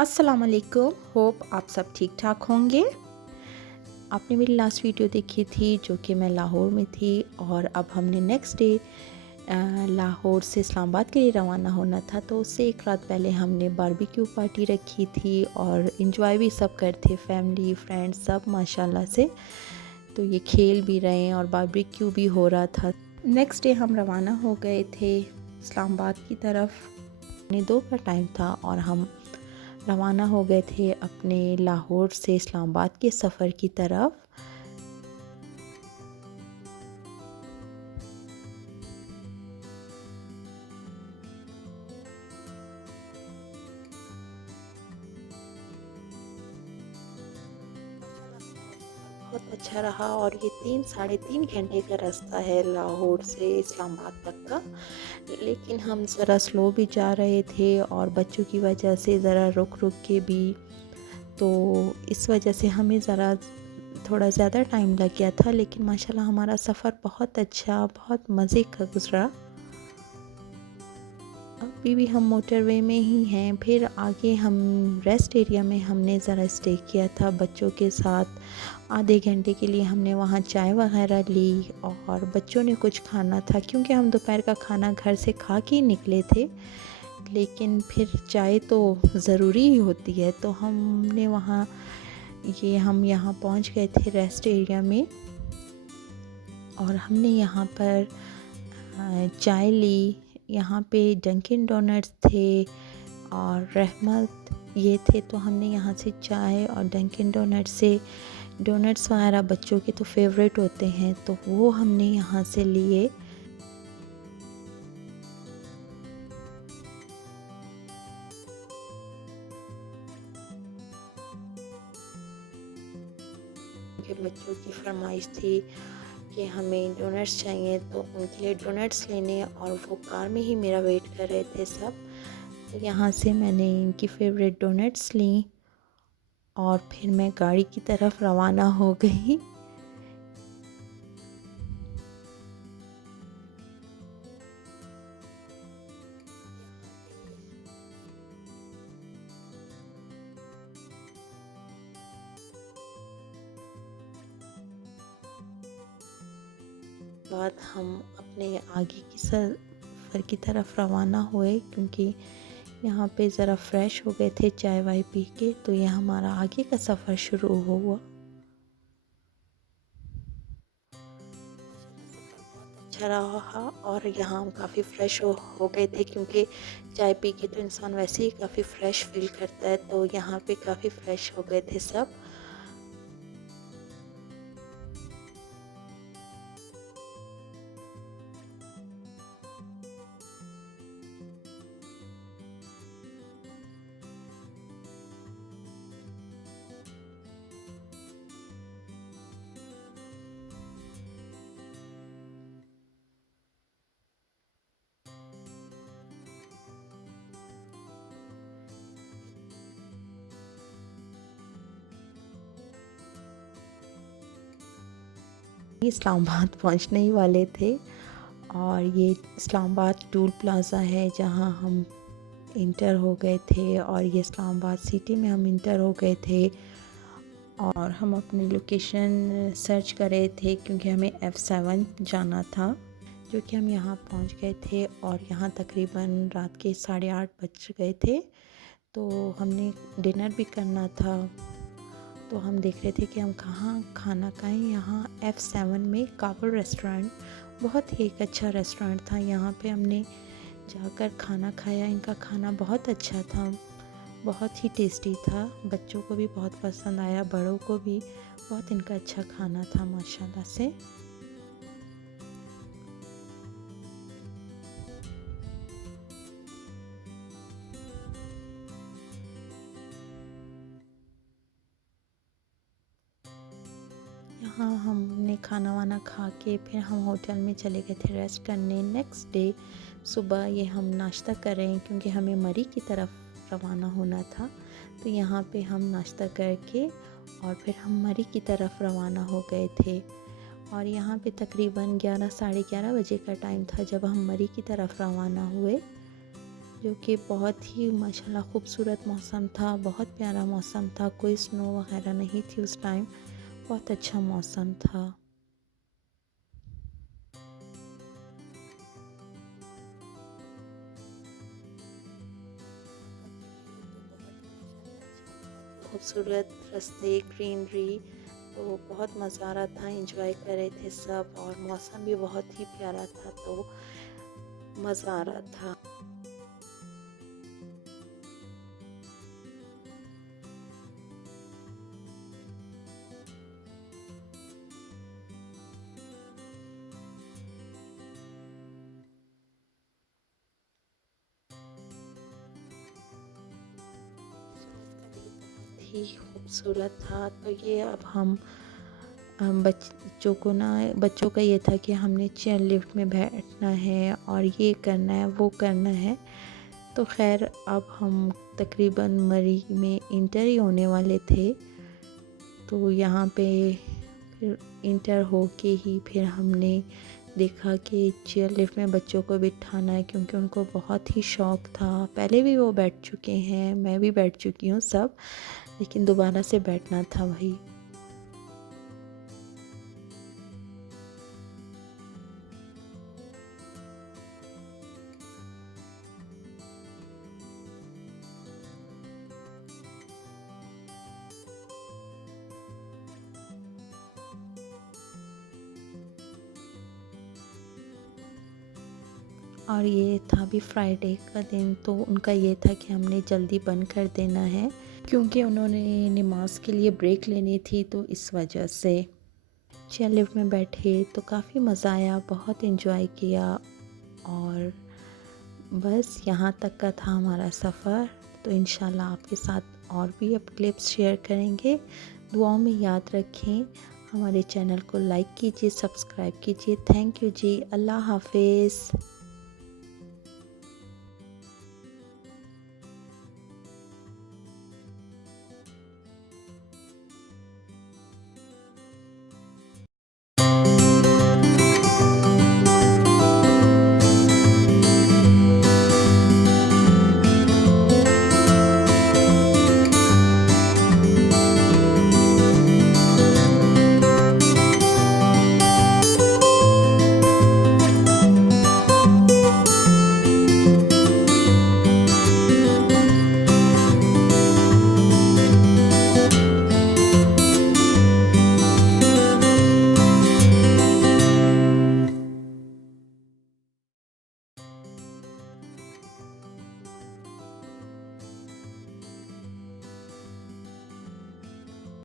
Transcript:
अस्सलाम वालेकुम। होप आप सब ठीक ठाक होंगे। आपने मेरी लास्ट वीडियो देखी थी जो कि मैं लाहौर में थी और अब हमने नेक्स्ट डे लाहौर से इस्लामाबाद के लिए रवाना होना था। तो उससे एक रात पहले हमने बारबेक्यू पार्टी रखी थी और इन्जॉय भी सब कर थे, फैमिली फ्रेंड्स सब माशाल्लाह से। तो ये खेल भी रहे हैं और बारबेक्यू भी हो रहा था। नेक्स्ट डे हम रवाना हो गए थे इस्लामाबाद की तरफ। 2 का टाइम था और हम रवाना हो गए थे अपने लाहौर से इस्लामाबाद के सफ़र की तरफ। बहुत अच्छा रहा और ये 3 साढ़े 3 घंटे का रास्ता है लाहौर से इस्लामाबाद तक का। लेकिन हम ज़रा स्लो भी जा रहे थे और बच्चों की वजह से ज़रा रुक रुक के भी, तो इस वजह से हमें ज़रा थोड़ा ज़्यादा टाइम लग गया था। लेकिन माशाल्लाह हमारा सफ़र बहुत अच्छा, बहुत मज़े का गुज़रा। अभी भी हम मोटरवे में ही हैं। फिर आगे हम रेस्ट एरिया में हमने ज़रा स्टे किया था बच्चों के साथ। आधे घंटे के लिए हमने वहाँ चाय वगैरह ली और बच्चों ने कुछ खाना था क्योंकि हम दोपहर का खाना घर से खा के ही निकले थे। लेकिन फिर चाय तो ज़रूरी ही होती है, तो हमने वहाँ हम यहाँ पहुँच गए थे रेस्ट एरिया में और हमने यहाँ पर चाय ली। यहाँ पे डंकिन डोनट्स थे और रहमत ये थे, तो हमने यहाँ से चाय और डंकिन डोनट्स से डोनट्स वगैरह बच्चों के तो फेवरेट होते हैं, तो वो हमने यहाँ से लिए। के बच्चों की फरमाइश थी कि हमें डोनट्स चाहिए, तो उनके लिए डोनट्स लेने और वो कार में ही मेरा वेट कर रहे थे सब। तो यहाँ से मैंने इनकी फेवरेट डोनट्स ली और फिर मैं गाड़ी की तरफ रवाना हो गई। बाद हम अपने आगे की सफ़र की तरफ रवाना हुए क्योंकि यहाँ पे ज़रा फ्रेश हो गए थे चाय वाय पी के, तो ये हमारा आगे का सफ़र शुरू हुआ। अच्छा रहा और यहाँ हम काफ़ी फ़्रेश हो गए थे क्योंकि चाय पी के तो इंसान वैसे ही काफ़ी फ़्रेश फील करता है, तो यहाँ पे काफ़ी फ़्रेश हो गए थे सब। इस्लामाबाद पहुँचने ही वाले थे और ये इस्लामाबाद टोल प्लाज़ा है जहाँ हम इंटर हो गए थे और ये इस्लामाबाद सिटी में हम इंटर हो गए थे और हम अपनी लोकेशन सर्च कर रहे थे क्योंकि हमें F7 जाना था, जो कि हम यहाँ पहुँच गए थे और यहाँ तकरीबन रात के 8:30 बज गए थे। तो हमने डिनर भी करना था, तो हम देख रहे थे कि हम कहाँ खाना खाएं। यहाँ F7 में काबुल रेस्टोरेंट बहुत ही एक अच्छा रेस्टोरेंट था, यहाँ पे हमने जाकर खाना खाया। इनका खाना बहुत अच्छा था, बहुत ही टेस्टी था, बच्चों को भी बहुत पसंद आया, बड़ों को भी बहुत इनका अच्छा खाना था माशाल्लाह से। यहाँ हमने खाना वाना खा के फिर हम होटल में चले गए थे रेस्ट करने। नेक्स्ट डे सुबह ये हम नाश्ता कर रहे हैं क्योंकि हमें मरी की तरफ रवाना होना था, तो यहाँ पे हम नाश्ता करके और फिर हम मरी की तरफ रवाना हो गए थे। और यहाँ पे तकरीबन 11 साढ़े 11 बजे का टाइम था जब हम मरी की तरफ रवाना हुए। जो कि बहुत ही माशाल्लाह खूबसूरत मौसम था, बहुत प्यारा मौसम था। कोई स्नो वगैरह नहीं थी उस टाइम, बहुत अच्छा मौसम था। खूबसूरत रास्ते, ग्रीनरी, तो बहुत मज़ा आ रहा था, एंजॉय कर रहे थे सब और मौसम भी बहुत ही प्यारा था, तो मज़ा आ रहा था। ही खूबसूरत था। तो ये अब हम बच्चों का ये था कि हमने चेयर लिफ्ट में बैठना है और ये करना है, वो करना है। तो खैर अब हम तकरीबन मरी में इंटर ही होने वाले थे, तो यहाँ पे फिर इंटर हो के ही फिर हमने देखा कि चेयर लिफ्ट में बच्चों को बिठाना है, क्योंकि उनको बहुत ही शौक़ था। पहले भी वो बैठ चुके हैं, मैं भी बैठ चुकी हूँ सब, लेकिन दोबारा से बैठना था भाई। और ये था भी फ्राइडे का दिन, तो उनका ये था कि हमने जल्दी बंद कर देना है, क्योंकि उन्होंने नमाज के लिए ब्रेक लेनी थी, तो इस वजह से। चेयर लिफ्ट में बैठे तो काफ़ी मज़ा आया, बहुत इन्जॉय किया और बस यहाँ तक का था हमारा सफ़र। तो इंशाल्लाह आपके साथ और भी अब क्लिप्स शेयर करेंगे। दुआओं में याद रखें, हमारे चैनल को लाइक कीजिए, सब्सक्राइब कीजिए। थैंक यू जी, अल्लाह हाफिज़।